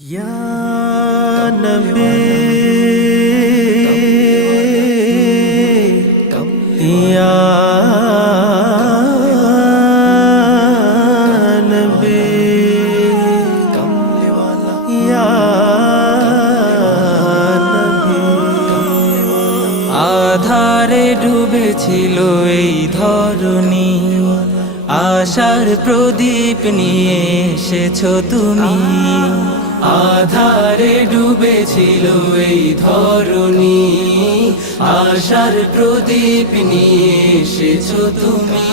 या नबी या नबी या नबी। আধারে ডুবেছিল এই ধরণী, আশার প্রদীপ নিয়ে এসেছো তুমি। আধারে ডুবেছিল এই ধরণী, আশার প্রদীপ নিয়ে এসেছো তুমি।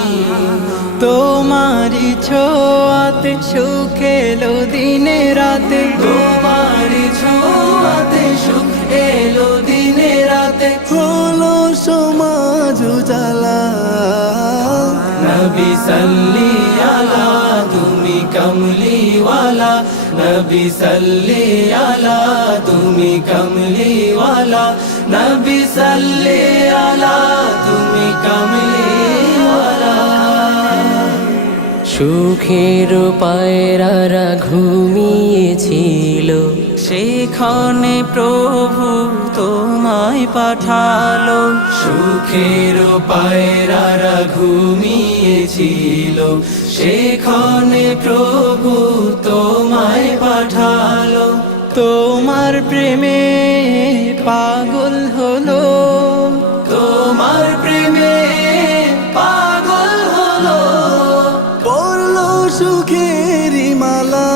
তোমারই ছোঁয়াতে সুখ এলো দিনে রাতে, তোমারই ছোঁয়াতে সুখ এলো দিনে রাতে। হলো সমাজ উজালা, নবী সাল্লি আলা তুমি কমলিওয়ালা, নবী সাল্লি আলা তুমি কমলিওয়ালা, নবী সাল্লি আলা তুমি কমলিওয়ালা। সুখের পায়রারা ঘুমিয়েছিল, সেখানে প্রভু তোমায় পাঠালো। সুখের পায়রারা ঘুমিয়েছিল, সেখানে প্রভু তোমায় পাঠালো। তোমার প্রেমে পাগল হলো, তোমার প্রেমে পাগল হলো। পড়লো সুখেরি মালা,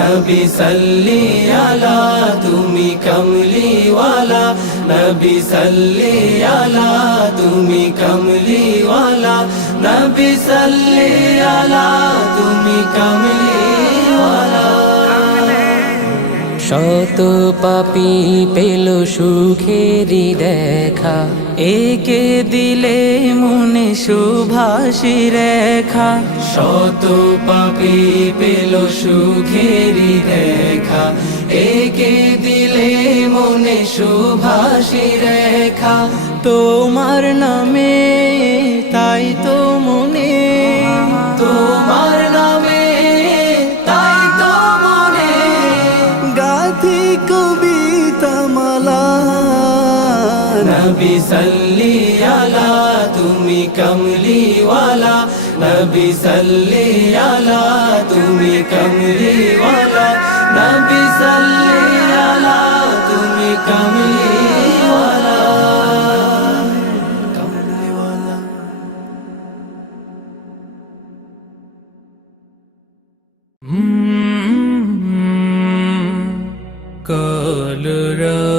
নবী সাল্লি আলা তুমি কমলিওয়ালা, নবী সাল্লি আলা তুমি কমলিওয়ালা, নবী সাল্লি আলা তুমি কমলিওয়ালা। শত পাপী পেল সুখেরি দেখা, একে দিলে মনে সুভাষী রেখা। শত পাপী পেল সুখেরি দেখা, একে দিলে মনে সুভাষী রেখা। তোমার নামে তাই তো মনে, তোমার নামে তাই তো মনে গাথি কবিতা মালা। নবী সাল্লি আলা তুমি কমলিওয়ালা, নবী সাল্লি আলা তুমি কমলিওয়ালা, নবী সাল্লি আলা তুমি কমলিওয়ালা। কলরা